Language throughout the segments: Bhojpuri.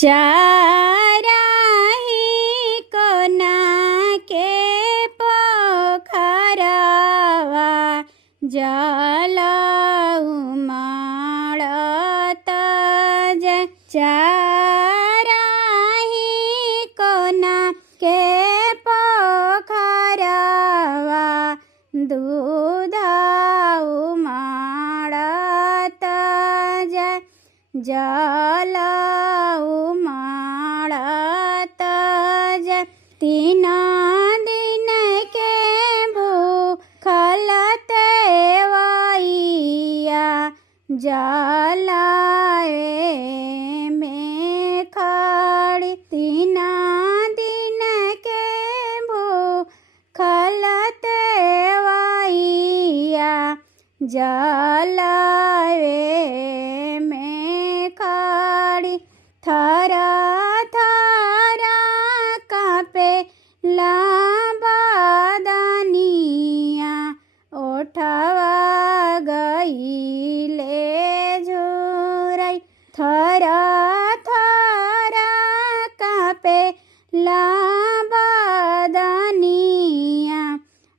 ચારાહી કોના કે પોખરવા જલ ઉમળત જાય. ચારાહી કોના કે પોખરવા દૂધ ઉમળત જાય. જલ ઉમળત જાય. તીન દિન કે ભૂખલ તેવૈયા જલ મેખડી. તીન દિન કે ભૂખલ તેવૈયા જલ મેખડી. થર થર કાપે લાબદનિયા ઓઠવા ગઈલે ઝુરાઈ. થર થર કાપે લાબદનિયા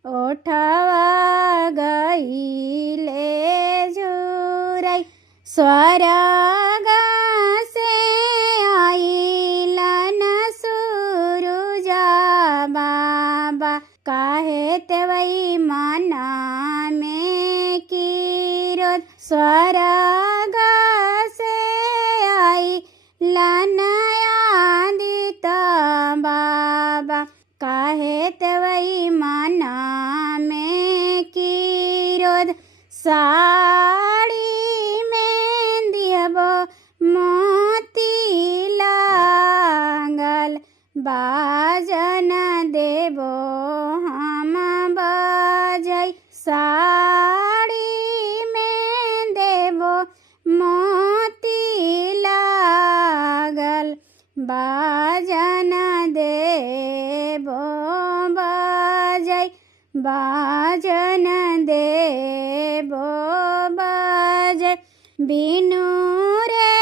ઓઠવા ગઈલે ઝુરાઈ. સ્વર્ગ સે આઈલન સુરુજ બાબા કાહે તેવઈ મના में किरोध. स्वर्ग से आईलन आदित बाबा काहे तेवई मना में किरोध. साड़ी में दियबो मोती लागल बाजन देबो हम बजाई. साड़ी में देबो मोती लागल बाजन देबो बजाई. बाजन देबो बजाई. बिनु रे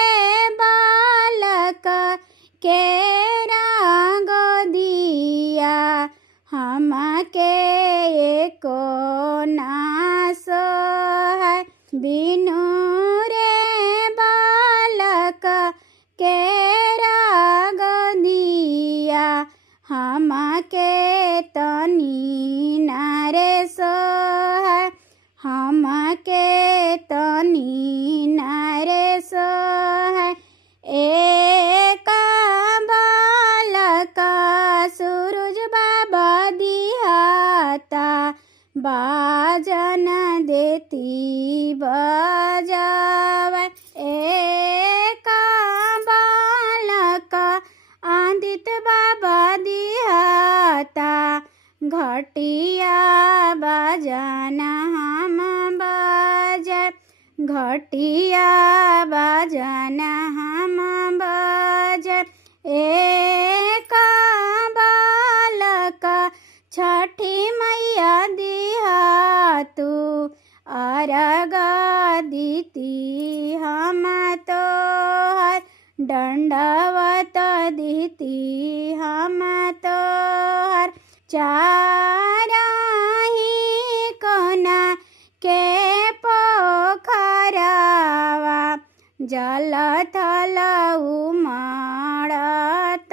बालक के रागो दिया हम के एको नासो है. बिनु रे बालक के राग दिया हम के तनी नारे सो है. हम के तनी नारे सो है. एक बालक सूरज बाबा दिहाता बाजन देती बजावे. एक बालक आदित बाबा दिहाता घटिया बाजन हम बजाए. घटिया बाजन हम बजाए. एक बालक छठी मैया दिहातु अर्घ दीती हम तो हर. दंडवत दीती हम तो हर. चाराही कोना के पोखरवा जल थल उमड़त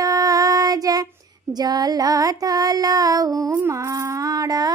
जाय. जल थल उमड़त